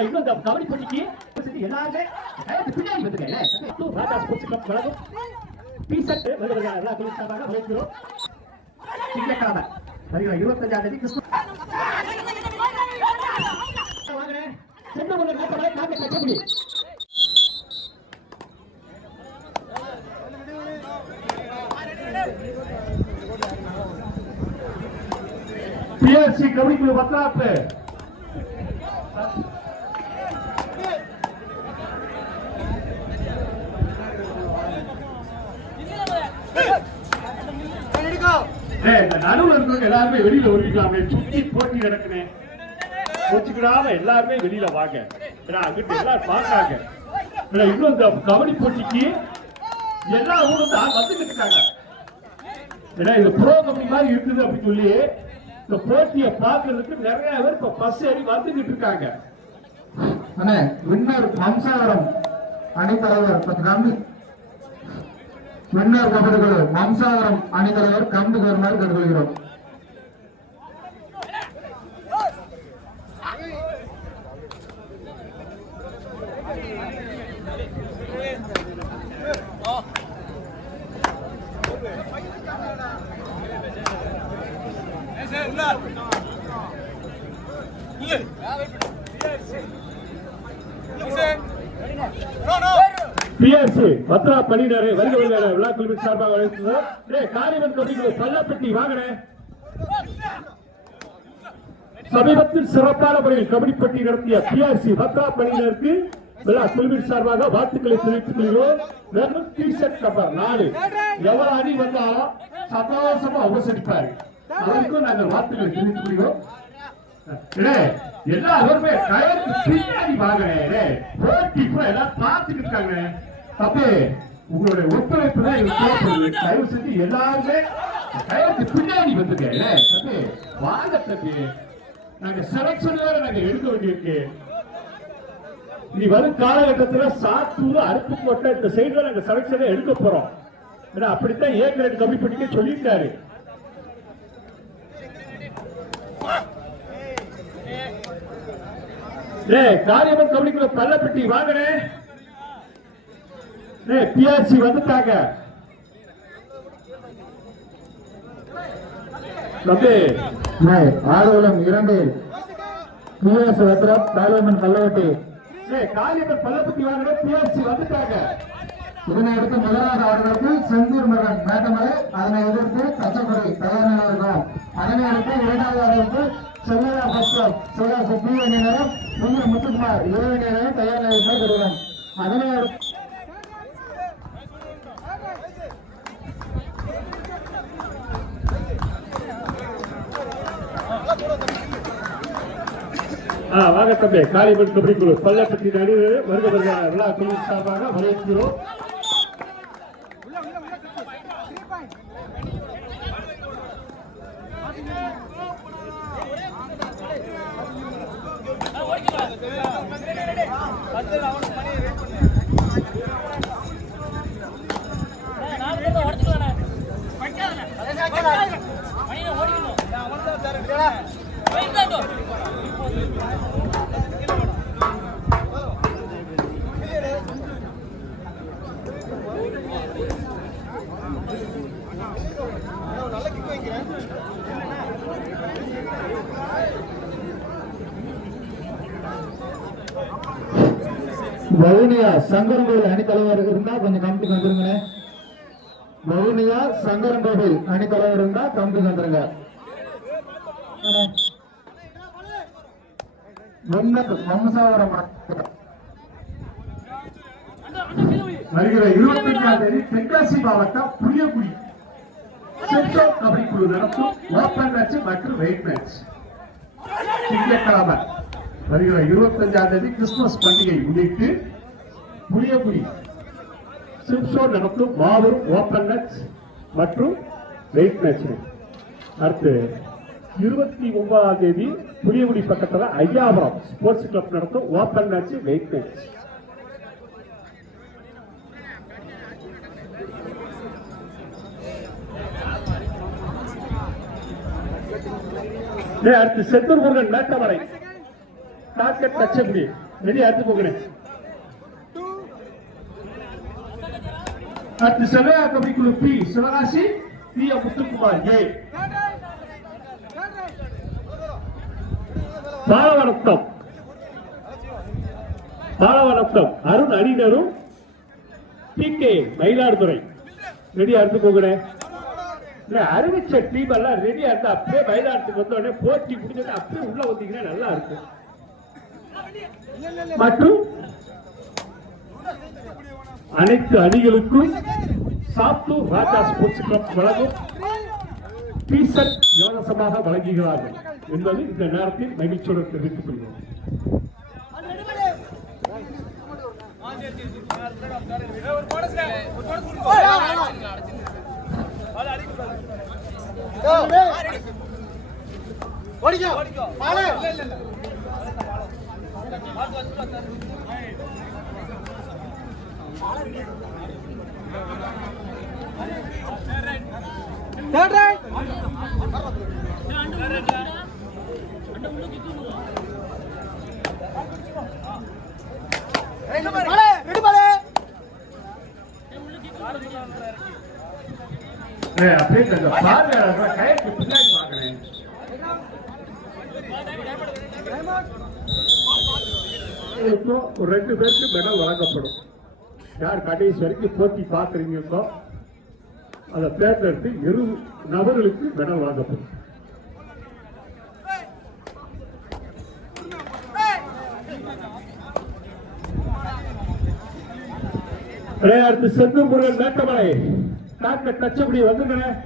இன்னும் கபடி போட்டிக்கு எல்லாருமே பின்னாடி வந்துருக்கேன் ராஜா ஸ்போர்ட்ஸ் கிளப் வழங்கும் பீசட் எல்லா சார்பாக வழங்குகிறோம். திங்கட்கிழமை வருகிற 25ஆம் தேதி கிறிஸ்துமஸ் பிஎஸ்சி கபடி குழு பத்ராப்பு நடுவில் இருக்கிறவங்க எல்லாருமே வெளியில ஒதுக்கலாமே. சுத்தி போட்டி நடக்குனேன் போச்சுக்கிடாம எல்லாருமே வெளியில வாங்க. அங்கிட்டு எல்லாரும் பாக்காங்க. இன்னும் இந்த கபடி போட்டிக்கு எல்லா ஊரும் வந்துட்டு இருக்காங்க. ஏன்னா இது ப்ரோ கபடி மாதிரி இருக்குது அப்படின்னு சொல்லி இந்த போட்டியை பார்க்கறதுக்கு நிறைய பேர் இப்ப பஸ் ஏறி வந்துட்டு இருக்காங்க. வின்னர் வம்சாவரம் அணித்தலைவர் வின்னர் கபடிக்குழு வம்சாவரம் அணித்தலைவர் கம்பு வருமாறு கேட்டுக்கொள்கிறோம். பிஎஸ்சி பத்ரா பணியினரை வருக விழா குழுவின் சார்பாக அழைத்துள்ளார். காரியவன் கபடி பல்லாப்பட்டி வாங்கின சமீபத்தில் சிறப்பான முறையில் கபடிப்பட்டி நடத்திய பிஎஸ்சி பத்ரா பணியினருக்கு விழா குழுவின் சார்பாக வாழ்த்துக்களை தெரிவித்துக் கொள்கிறோம். வெறும் டி-ஷர்ட் நம்பர் 4 எவ்வளவு அணி வந்தாலும் சந்தோஷமா உபசரிப்பாரு. அவருக்கும் நாங்கள் வாழ்த்துக்களை தெரிவித்துக் கொள்கிறோம். எல்லாருமே கயருக்கு பின்னாடி வாங்கினேன் போட்டி எல்லாம் பார்த்துட்டு இருக்காங்க. தப்பு உங்களுடைய ஒத்துழைப்பு தான் எங்களுக்கு தேவைப்படுது. தயவு செஞ்சு எல்லாருமே கயருக்கு பின்னாடி வந்துருக்கேன். தப்பு வாங்க தம்பி, நாங்க செலக்ஷன் வேற நாங்க எடுக்க வேண்டியிருக்கு. இனி வரும் காலகட்டத்தில் சாத்தூர் அருப்புக்கோட்டை இந்த சைடுல நாங்க செலக்ஷனை எடுக்க போறோம். ஏன்னா அப்படித்தான் ஏ கிரேட் கம்மி பண்ணிக்க சொல்லியிருக்காரு. காரியமன் கபடிக்குள்ள பள்ளப்பட்டி வாங்கினே பிஆர்சி வந்துட்டாங்க. ஆரோலம் 2 பிஎஸ் வத்ரப் காரியமன் பள்ளவட்டி காரியமன் பள்ளப்பட்டி வாங்கினே பிஆர்சி வந்துட்டாங்க. இதனை அடுத்து முதலாவது ஆடுகளுக்கு செந்தூர் மகன் மேட்டமலை, அதனை எதிர்த்து கச்சக்குறை தயாராக இருக்கும். அதனை அடுத்து இரண்டாவது ஆடுகளுக்கு செல்லையா பஸ்டம் சிவகாசி பி அணியினரும் முத்துக்குமார் ஏ அணியினரும் தயார் நிலையத்தை பெறுவோம். அதனை அடுத்து வாங்க தம்பி, காளிமன் கபடி குழு பள்ளப்பட்டி அணியினர் வருக விழா குழு சார்பாக வரவேற்கிறோம். வவுனியா சங்கரங்கோவில் அணித்தலைவர் இருந்தா கொஞ்சம் கம்பெனி வந்துருங்க. வவுனியா சங்கரங்கோவில் அணித்தலைவர் இருந்தா கம்பெனி வந்துருங்க. வம்சாவரம் வருகிற 25ஆம் தேதி தென்காசி மாவட்டம் புளியகுடி கபடி குழு நடத்தும் ஓபன் மேட்ச் மற்றும் வெயிட் மேட்ச். திங்கட்கிழமை வருகிற 25ஆம் தேதி கிறிஸ்துமஸ் பண்டிகை முன்னிட்டு புளியகுடி சிப்சோ நடத்தும் மாபெரும் ஓபன் மேட்ச் மற்றும் வெயிட் மேட்ச். அடுத்து 29ஆம் தேதி புளியகுடி பக்கத்துல ஐயாபுரம் ஸ்போர்ட்ஸ் கிளப் நடத்தும் ஓபன் மேட்ச் வெயிட் மேட்ச். அடுத்து செந்தூர் முருகன் மேட்டமலை டார்கெட் தச்சபடி ரெடி அடுத்து போகிறேன். அடுத்து செல்லையா கபடி குழு பி சிவகாசி பி முத்துக்குமார் ஏ. பாலவனத்தம் அருண் அணியினரும் PK மயிலாடுதுறை ரெடி அடுத்து போகிறேன். அறிவிச்ச டீம் எல்லாம் ரெடியா இருந்தா அப்படியே மயிலாடுதுறைக்கு வந்த உடனே போட்டி முடிஞ்சது அப்படியே உள்ள வந்தீங்கன்னா நல்லா இருக்கும். மற்றும் அனைத்து அணிகளுக்கும் சாத்தூர் ராஜா ஸ்போர்ட்ஸ் கிளப் வழங்கும் டீசர்ட் இலவசமாக வழங்குகிறார்கள் என்பது இந்த நேரத்தில் மகிழ்ச்சியுடன் தெரிவித்துக் கொள்கிறோம். அப்படியே பார்வையாளர்கள் கயக்கு பின்னாடி பார்க்கிறேன். ஒரு 2 பேருக்கு மெடல் வழங்கப்படும். யார் கடைசி வரைக்கும் போட்டி பார்க்குறீங்களோ அதை தேர்ந்தெடுத்து 20 நபர்களுக்கு மெடல் வழங்கப்படும். அடுத்து செந்தூர் முருகன் மேட்டமலை டாக்டர் தச்சபடி வந்துருக்கிறேன்.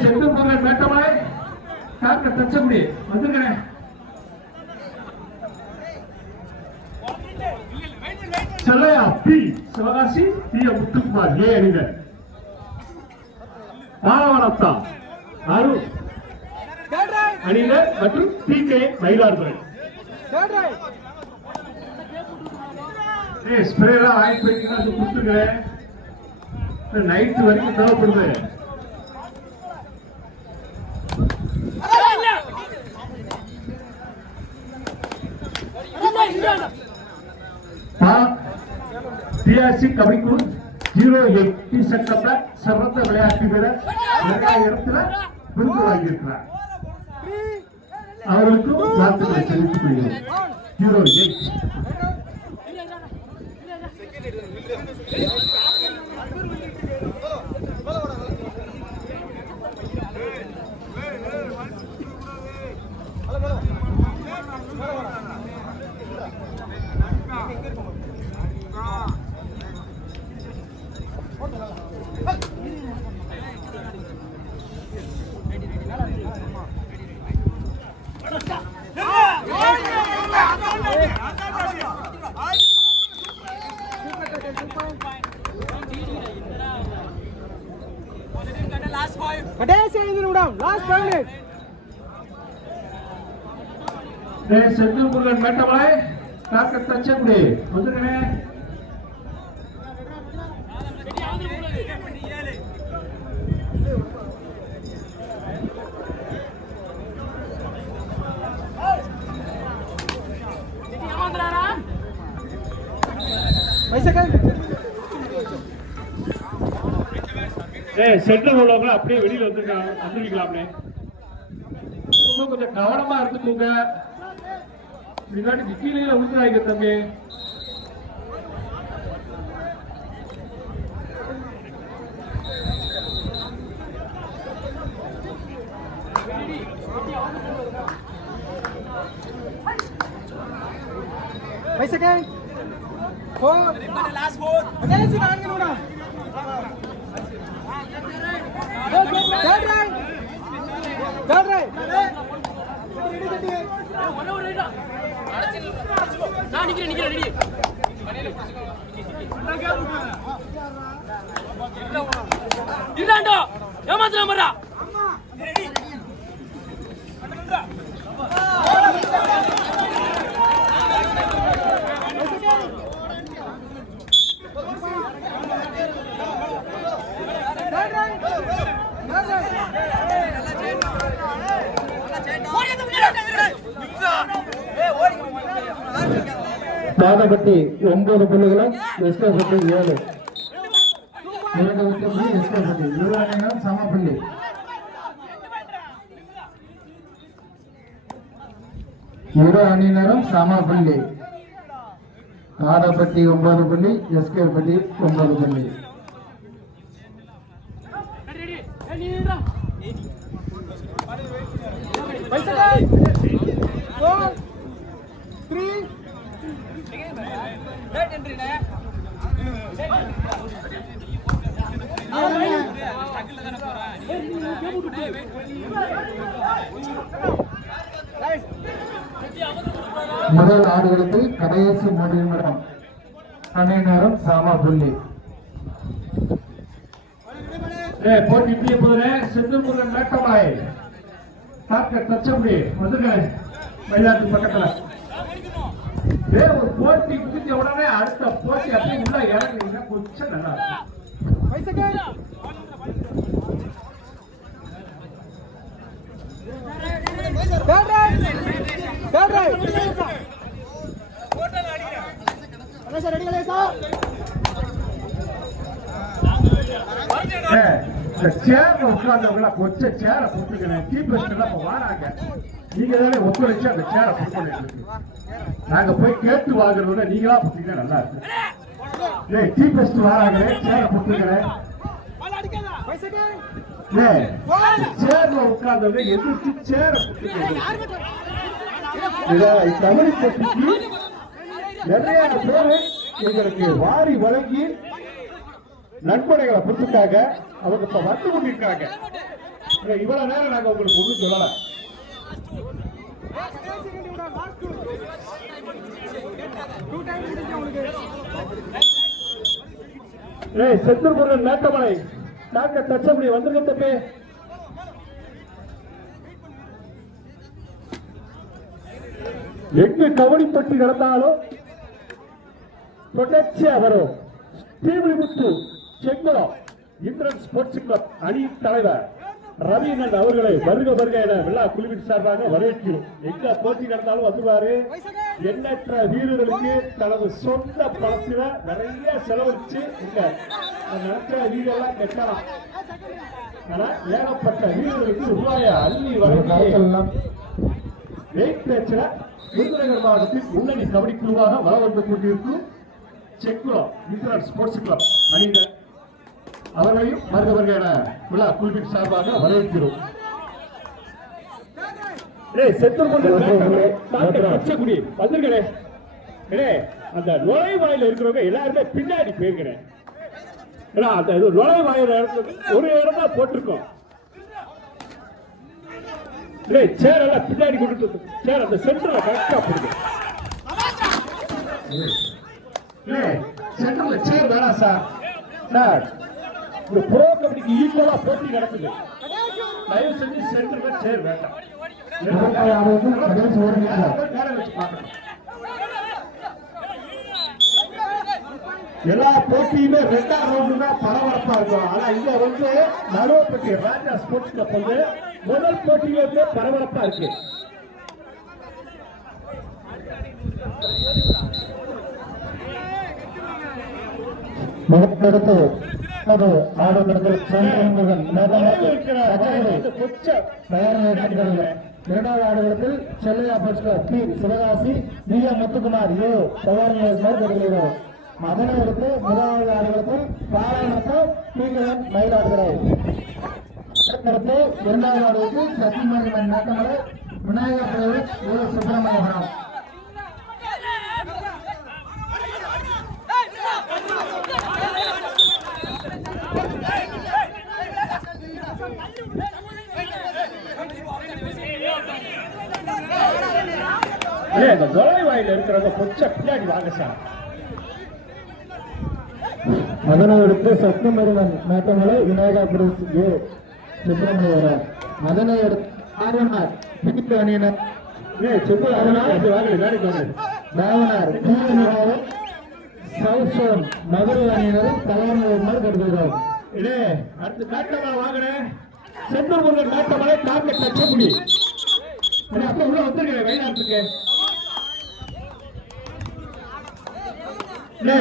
செந்தூர் முருகன் மேட்டமலை டாக்டர் தச்சபடி வந்துருக்கிறேன். Chellaiya P Sivakasi P Muthukumar A அணியினர். பாலவனத்தம் அருண் அணியினர் மற்றும் PK மயிலாடுதுறை. ஸ்ப்ரேலாம் வாங்கி போயிட்டீங்கன்னா அது கொடுத்துருக்கிறேன். நைட்டு வரைக்கும் தேவைப்படுது. PRC கபடி குழு 08 டி-ஷர்ட் கப்ல சிறந்த விளையாட்டு வீரர் 2000 விருது வாங்கியிருக்கிறார். அவர்களுக்கும் வாழ்த்துக்களை தெரிவித்துக் கொள்கிறோம். 08 செந்தூர் முருகன் மேட்டமலை டாக்டர் தச்சபடி வந்துருக்கிறேன். சென்ட்ரல் உள்ளவங்க அப்படியே வெளியில வந்துருக்கலாம்னே. கொஞ்சம் கவனமா இருந்துக்கோங்க. முன்னாடி கீழே விழுந்துறாங்க தம்பி. 5 seconds. 4. Last 4. Again, sit down. Third right. Third right. நான் நிக்கிறேன் ரெடி இதாண்டா ஏமாத்துற மரா தாதப்பட்டி 9 புள்ளிகளும் எஸ்கேபட்டி 7 எஸ்கேபட்டி இருவரும் சமப்புள்ளி. இரு அணியினரும் சமப்புள்ளி. தாதப்பட்டி 9 புள்ளி, எஸ்கேபட்டி 9 புள்ளி. முதல் ஆடுகளத்தில் கடைசி 3 நிமிடம். அணியினரும் சம புள்ளி. போட்டி இப்படியே போதுல செந்தூர் மேட்டமாய் தாக்க தச்சமுடி வந்துங்க மயிலாட்டு பக்கத்துல. ஒரு போட்டி முடிஞ்ச உடனே அடுத்த போட்டி அப்படியே உள்ள இறங்குறீங்க கொஞ்சம் நல்லா இருக்கும். சேர்ல உட்கார்ந்தவங்கள கொஞ்சம் சேர போட்டுக்கிறேன். டீபஸ்ட் எல்லாம் வாராங்க, நீங்க தானே ஒத்துழைச்சு அந்த சேர போட்டு நாங்க போய் கேட்டு வாங்குறத நீங்களா போட்டீங்கன்னா நல்லா இருக்கு. டீபஸ்ட் வாராங்களே சேர போட்டுக்கிறேன். சேர்ல உட்கார்ந்தவங்க எதிர்த்து சேர போட்டுக்கிறேன். தமிழ் போட்டிக்கு நிறைய பேரு எங்களுக்கு வாரி வழங்கி நன்கொடைகளை கொடுத்துட்டாங்க. அவங்க இப்ப வந்து கொண்டிருக்காங்க. இவ்வளவு நேரம் நாங்க உங்களுக்கு ஒண்ணு சொல்லல. செந்தூர் மேட்டமலை டாக்டர் தச்சமணி வந்துருங்க தம்பி. எங்கு கவனிப்பட்டு நடந்தாலும் தொடர்ச்சியா வரும். ஸ்ரீவில்லிபுத்தூர் செங்குளம் இந்திரன் ஸ்போர்ட்ஸ் கிளப் அணி தலைவர் ரவீந்திரன் அவர்களை வருக வருக என விழா குழுவின் சார்பாக வரவேற்கிறோம். எங்க போட்டி நடந்தாலும் வந்துவாரு. எண்ணற்ற வீரர்களுக்கு தனது சொந்த பணத்தில நிறைய செலவழிச்சு நினைச்ச வீடெல்லாம் கட்டலாம். ஆனா ஏகப்பட்ட வீரர்களுக்கு ரூபாயை அள்ளி வழங்கலாம். விருதுநகர் மாவட்டத்தில் முன்னணி கபடி குழுவாக வளம் வந்து கொண்டிருக்கும் செக்குளம் இந்திரன் ஸ்போர்ட்ஸ் கிளப் அணியினர் அவர்களையும் வருக என விழா குழுவின் சார்பாக வரவேற்கிறோம். அந்த நுழைவாயில இருக்கிறவங்க எல்லாருமே பின்னாடி போயிருக்கிறேன். அந்த நுழைவாயில ஒரு இடம் தான் போட்டிருக்கோம். சேர் எல்லாம் பின்னாடி கொண்டு சேர் அந்த சென்டர்ல கரெக்டா போடுங்க. சென்டர்ல சேர் வேணாம் சார். சார் இந்த ப்ரோ கபடிக்கு ஈக்குவலா போட்டி நடக்குது. தயவு செஞ்சு சென்டர்ல சேர் வேண்டாம். எல்லா போட்டியுமே 2ஆம் ரவுண்ட் தான் பரபரப்பா இருக்கும். ஆனா இங்க வந்து நடுவப்பட்டி ராஜா ஸ்போர்ட்ஸ் கிளப் வந்து முதல் போட்டியிலே பரபரப்பா இருக்கு. இரண்டாவது ஆடுகளத்தில் Chellaiya P Sivakasi V M Muthukumar தயாரிக்கிறோம். அதனை அடுத்து முதலாவது ஆடுகளத்தில் பாராயணத்தில் தீங்கன் மயிலாடுதுறை. அடுத்து இரண்டாவது ஆடுகளத்தில் சத்தியமங்கலம் நாட்டமலை விநாயகர் சுப்பிரமணியபுரம். இல்ல இந்த நுழைவாயில இருக்கிறவங்க கொஞ்சம் பின்னாடி வாங்க சார். அதனை அடுத்து சக்திமருவன் மேட்டமலை விநாயகா பிரஸ் ஏ சுப்பிரமணியவரம். அதனை அடுத்து ஆர்வனார் பிடிப்பு அணியினர் செப்பு வாங்க வேலைக்கு வாங்க. தாவனார் சவுத் சோன் மதுரை அணியினர் தலைவர் கருதுகிறோம். இல்லே அடுத்து மேட்டமலை வாங்கினேன் செந்தூர் முருகன் மேட்டமலை டாப்லெட் கச்சேரி. அப்ப உள்ள வந்துருக்கேன் வயநாட்டுக்கு. இல்ல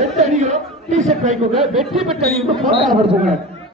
ரெண்டு அணிகளும் டி ஷர்ட் வாங்கிக்கோங்க. வெற்றி பெற்ற அணிகளுக்கு போட்டோ படிச்சுக்கோங்க.